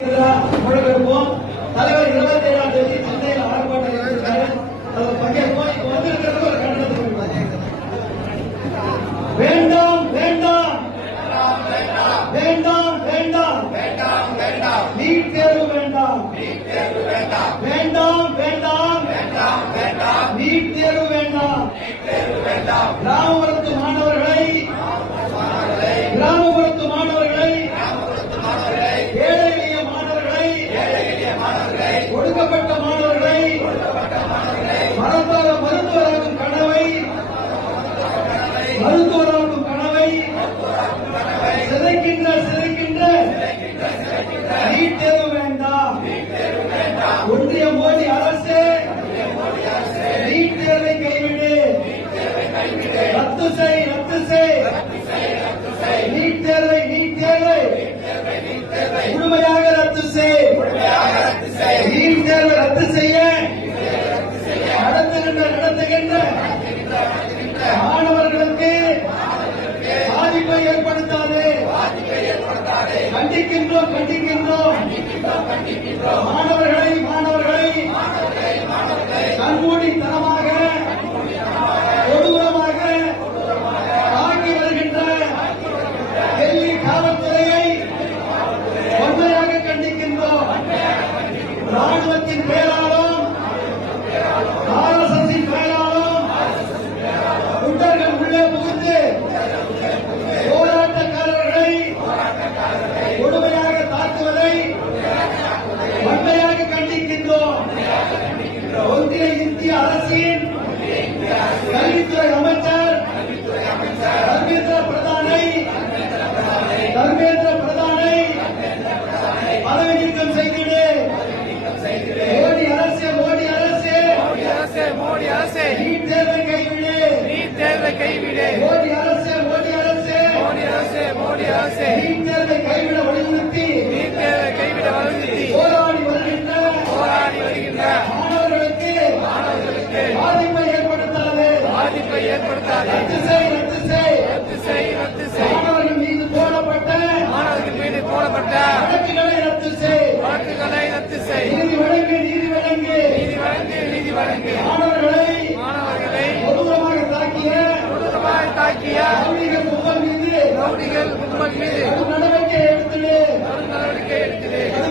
முழக்கெடுப்போம். தலைவர் 27ஆம் தேதி சென்னையில் ஆர்ப்பாட்டம் பங்கேற்போம். இப்ப வந்திருக்கிறது ஒரு கண்டனத்துக்கு வேண்டாம் வேண்டாம் வேண்டாம் வேண்டாம் நீட் தேர்வு வேண்டாம் வேண்டாம் வேண்டாம் நீட் தேர்வு வேண்டாம். கிராமப்புறத்து மாணவர்களை ஏழை எளிய மாணவர்களை ஒடுக்கப்பட்ட மாணவர்களை மருத்துவராகும் கனவை சிதைக்கின்ற நீட் தேர்வு வேண்டாம். ஒன்றிய மோடி அரசு நீட் தேர்வை கைவிடு. ரத்து செய் நீட் தேர்வை முழுமையாக ரத்து செய். நீட் தேர்வை ரத்து செய்ய நடத்துகின்ற மாணவர்களுக்கு பாதிப்பை ஏற்படுத்தாது. கண்டிக்கின்றோம் மாணவர்களை கண்மூடித்தனமாக கொடூரமாக தாக்கி வருகின்ற டெல்லி காவல்துறையை வன்மையாக கண்டிக்கின்றோம். ராணுவத்தின் பெயராலும் RSSின் பெயராலும் குண்டர்கள் உள்ளே புகுந்து போராட்டக்காரர்களை கொடுமையாக தாக்குவதை வன்மையாக கண்டிக்கின்றோம். ஒன்றிய இந்திய அரசின் கல்வித்துறை அமைச்சர் தர்மேந்திர பிரதானை பதவி நீக்கம் செய்திடு. மோடி அரசே நீட் தேர்வை கைவிடு. மோடி அரசே நீட் தேர்வை கைவிட வலியுறுத்தி போராடி வருகின்ற மாணவர்களுக்கு பாதிப்பை ஏற்படுத்தாது. ரத்து செய். மாணவர்கள் மீது போடப்பட்ட வழக்குகளை ரத்து செய். நீதி வழங்கு. மாணவர்களை கொடூரமாக தாக்கிய ரவுடிகள் கும்பல் மீது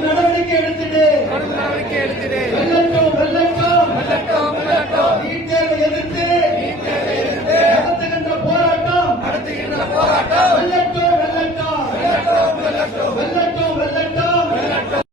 நடவடிக்கை எடுத்துடு.